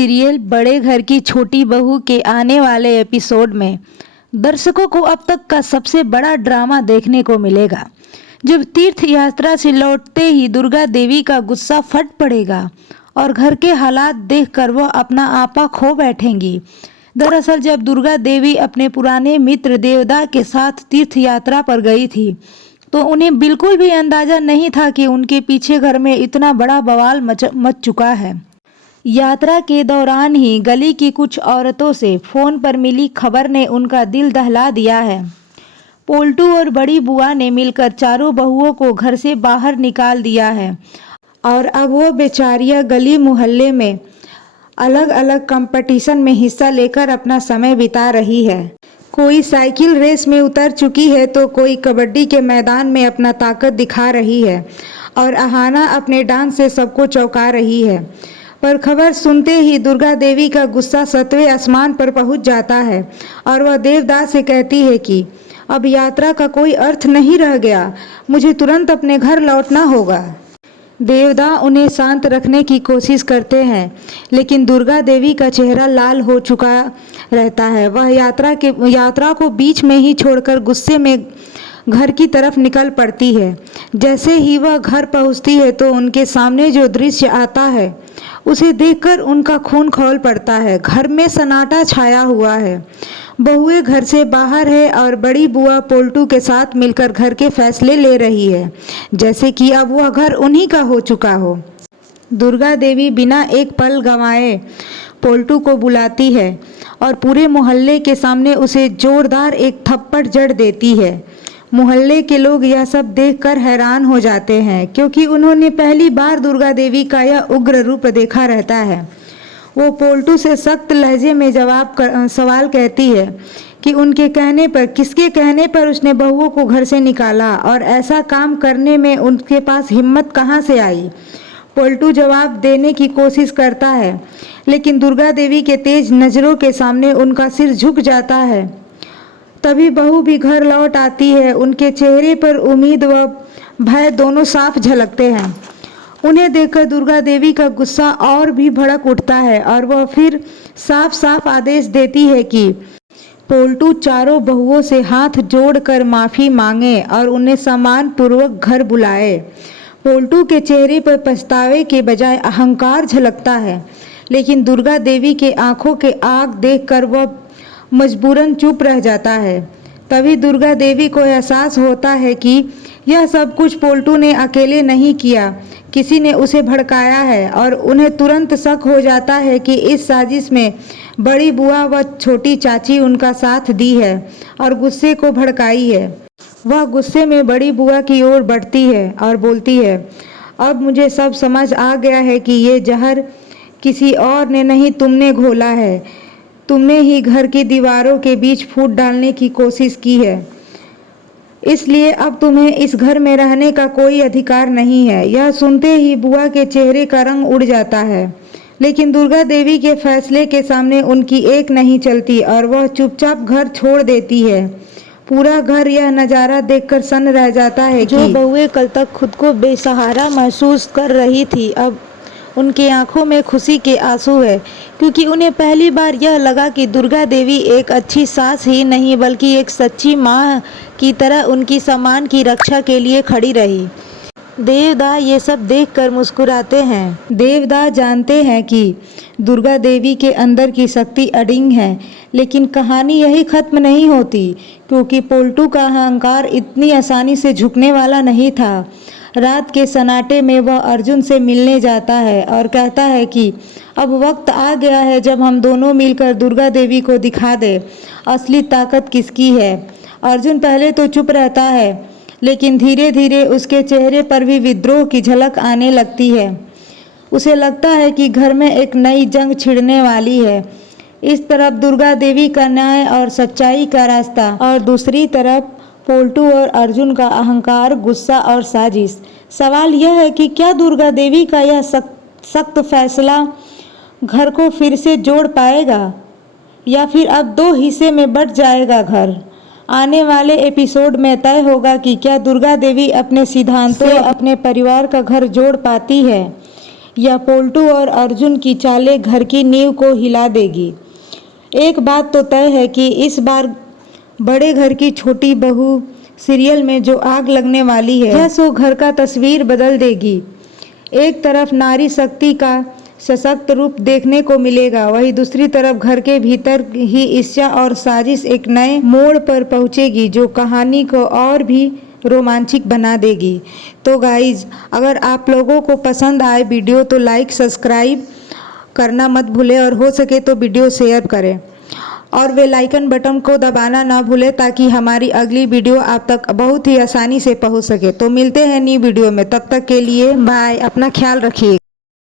Serial बड़े घर की छोटी बहू के आने वाले एपिसोड में दर्शकों को अब तक का सबसे बड़ा ड्रामा देखने को मिलेगा। जब तीर्थ यात्रा से लौटते ही दुर्गा देवी का गुस्सा फट पड़ेगा और घर के हालात देखकर वह अपना आपा खो बैठेंगी। दरअसल जब दुर्गा देवी अपने पुराने मित्र देवदा के साथ तीर्थ यात्रा पर गई थी तो उन्हें बिल्कुल भी अंदाजा नहीं था कि उनके पीछे घर में इतना बड़ा बवाल मच चुका है। यात्रा के दौरान ही गली की कुछ औरतों से फोन पर मिली खबर ने उनका दिल दहला दिया है। पोल्टू और बड़ी बुआ ने मिलकर चारों बहुओं को घर से बाहर निकाल दिया है और अब वो बेचारियां गली मोहल्ले में अलग अलग कंपटीशन में हिस्सा लेकर अपना समय बिता रही है। कोई साइकिल रेस में उतर चुकी है तो कोई कबड्डी के मैदान में अपना ताकत दिखा रही है और अहाना अपने डांस से सबको चौंका रही है। पर खबर सुनते ही दुर्गा देवी का गुस्सा 7वें आसमान पर पहुंच जाता है और वह देवदास से कहती है कि अब यात्रा का कोई अर्थ नहीं रह गया, मुझे तुरंत अपने घर लौटना होगा। देवदा उन्हें शांत रखने की कोशिश करते हैं लेकिन दुर्गा देवी का चेहरा लाल हो चुका रहता है। वह यात्रा को बीच में ही छोड़कर गुस्से में घर की तरफ निकल पड़ती है। जैसे ही वह घर पहुंचती है तो उनके सामने जो दृश्य आता है उसे देखकर उनका खून खौल पड़ता है। घर में सन्नाटा छाया हुआ है। बहुएं घर से बाहर है और बड़ी बुआ पोल्टू के साथ मिलकर घर के फैसले ले रही है, जैसे कि अब वह घर उन्हीं का हो चुका हो। दुर्गा देवी बिना एक पल गंवाए पोल्टू को बुलाती है और पूरे मोहल्ले के सामने उसे जोरदार एक थप्पड़ जड़ देती है। मोहल्ले के लोग यह सब देखकर हैरान हो जाते हैं क्योंकि उन्होंने पहली बार दुर्गा देवी का यह उग्र रूप देखा रहता है। वो पोल्टू से सख्त लहजे में सवाल कहती है कि किसके कहने पर उसने बहुओं को घर से निकाला और ऐसा काम करने में उनके पास हिम्मत कहाँ से आई। पोल्टू जवाब देने की कोशिश करता है लेकिन दुर्गा देवी के तेज नज़रों के सामने उनका सिर झुक जाता है। तभी बहू भी घर लौट आती है। उनके चेहरे पर उम्मीद व भय दोनों साफ झलकते हैं। उन्हें देखकर दुर्गा देवी का गुस्सा और भी भड़क उठता है और वह फिर साफ साफ आदेश देती है कि पोल्टू चारों बहुओं से हाथ जोड़कर माफ़ी मांगे और उन्हें सम्मानपूर्वक घर बुलाए। पोल्टू के चेहरे पर पछतावे के बजाय अहंकार झलकता है लेकिन दुर्गा देवी के आंखों के आग देखकर वह मजबूरन चुप रह जाता है। तभी दुर्गा देवी को एहसास होता है कि यह सब कुछ पोल्टू ने अकेले नहीं किया, किसी ने उसे भड़काया है और उन्हें तुरंत शक हो जाता है कि इस साजिश में बड़ी बुआ व छोटी चाची उनका साथ दी है और गुस्से को भड़काई है। वह गुस्से में बड़ी बुआ की ओर बढ़ती है और बोलती है, अब मुझे सब समझ आ गया है कि ये जहर किसी और ने नहीं तुमने घोला है। तुमने ही घर की दीवारों के बीच फूट डालने की कोशिश की है, इसलिए अब तुम्हें इस घर में रहने का कोई अधिकार नहीं है। यह सुनते ही बुआ के चेहरे का रंग उड़ जाता है लेकिन दुर्गा देवी के फैसले के सामने उनकी एक नहीं चलती और वह चुपचाप घर छोड़ देती है। पूरा घर यह नज़ारा देखकर सन्न रह जाता है कि जो बहुएं कल तक खुद को बेसहारा महसूस कर रही थी अब उनके आंखों में खुशी के आंसू है क्योंकि उन्हें पहली बार यह लगा कि दुर्गा देवी एक अच्छी सास ही नहीं बल्कि एक सच्ची माँ की तरह उनकी सम्मान की रक्षा के लिए खड़ी रही। देवदा ये सब देखकर मुस्कुराते हैं। देवदा जानते हैं कि दुर्गा देवी के अंदर की शक्ति अडिग है लेकिन कहानी यही खत्म नहीं होती क्योंकि पोल्टू का अहंकार इतनी आसानी से झुकने वाला नहीं था। रात के सन्नाटे में वह अर्जुन से मिलने जाता है और कहता है कि अब वक्त आ गया है जब हम दोनों मिलकर दुर्गा देवी को दिखा दे असली ताकत किसकी है। अर्जुन पहले तो चुप रहता है लेकिन धीरे धीरे उसके चेहरे पर भी विद्रोह की झलक आने लगती है। उसे लगता है कि घर में एक नई जंग छिड़ने वाली है। इस तरफ दुर्गा देवी का न्याय और सच्चाई का रास्ता और दूसरी तरफ पोल्टू और अर्जुन का अहंकार, गुस्सा और साजिश। सवाल यह है कि क्या दुर्गा देवी का यह सख्त फैसला घर को फिर से जोड़ पाएगा या फिर अब दो हिस्से में बंट जाएगा घर। आने वाले एपिसोड में तय होगा कि क्या दुर्गा देवी अपने सिद्धांतों से अपने परिवार का घर जोड़ पाती है या पोल्टू और अर्जुन की चालें घर की नींव को हिला देगी। एक बात तो तय है कि इस बार बड़े घर की छोटी बहू सीरियल में जो आग लगने वाली है, यह शो घर का तस्वीर बदल देगी। एक तरफ नारी शक्ति का सशक्त रूप देखने को मिलेगा, वहीं दूसरी तरफ घर के भीतर ही ईर्ष्या और साजिश एक नए मोड़ पर पहुंचेगी जो कहानी को और भी रोमांचक बना देगी। तो गाइज, अगर आप लोगों को पसंद आए वीडियो तो लाइक सब्सक्राइब करना मत भूलें और हो सके तो वीडियो शेयर करें और बेल आइकन बटन को दबाना ना भूलें ताकि हमारी अगली वीडियो आप तक बहुत ही आसानी से पहुंच सके। तो मिलते हैं नई वीडियो में, तब तक के लिए बाय, अपना ख्याल रखिए।